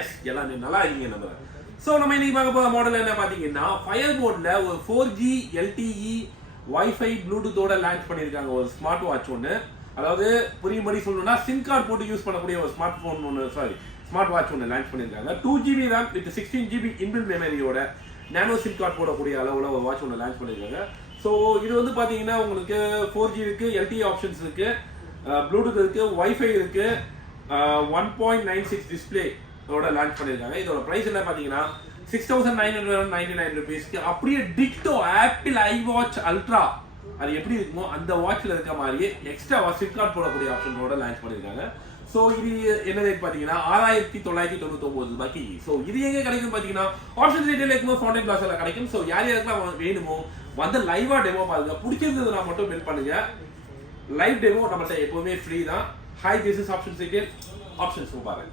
S எல்லாமே நல்லா இருக்கீங்க நம்ம. ஸோ நம்ம இன்னைக்கு பார்க்க போகிற மாடல் என்ன பார்த்தீங்கன்னா ஃபயர் போர்டில் ஒரு 4G LTE வைஃபை ப்ளூடூத்தோட லான்ச் பண்ணியிருக்காங்க ஒரு ஸ்மார்ட் வாட்ச் ஒன்று. அதாவது புரியும்படி சொல்லணும்னா சிம் கார்டு போட்டு யூஸ் பண்ணக்கூடிய ஒரு ஸ்மார்ட் வாட்ச் ஒன்று லான்ச் பண்ணியிருக்காங்க. 2GB RAM with 16GB inbuilt மெமரியோட நானோ சிம் கார்டு போடக்கூடிய அளவில் ஒரு வாட்ச் ஒன்று லான்ச் பண்ணியிருக்காங்க. ஸோ இது வந்து பார்த்தீங்கன்னா உங்களுக்கு 4G இருக்கு, LTE ஆப்ஷன்ஸ் இருக்கு, ப்ளூடூத் இருக்கு, வைஃபை இருக்கு, 1.96 டிஸ்பிளே லான்ச் பண்ணியிருக்காங்க. இதோட பிரைஸ் என்ன பார்த்தீங்கன்னா 6,999 rupeesக்கு அப்படியே டிக்டோ ஆப்பிள் iWatch அல்ட்ரா அது எப்படி இருக்குமோ அந்த வாட்ச்ல இருக்க மாதிரியே எக்ஸ்ட்ராவா சிம் கார்டு போடக்கூடிய ஆப்ஷனோட லான்ச் பண்ணியிருக்காங்க. ஸோ இது என்ன ரேட் பார்த்தீங்கன்னா 6,999 ரூபாய்க்கு. ஸோ இது எங்கே கிடைக்கும் பார்த்தீங்கன்னா ஆப்ஷன் ரீட்டைல் இருக்கும்போது ஃபவுண்டைன் பிளாஸில் கிடைக்கும். ஸோ யார் யாருக்கெல்லாம் வேணுமோ வந்து லைவா டெமோ பாருங்க, பிடிச்சிருந்ததுனா மட்டும் பில் பண்ணுங்க. லைவ் டெமோ நம்மகிட்ட எப்பவுமே ஃப்ரீ தான். High this is option retail, options பாருங்க.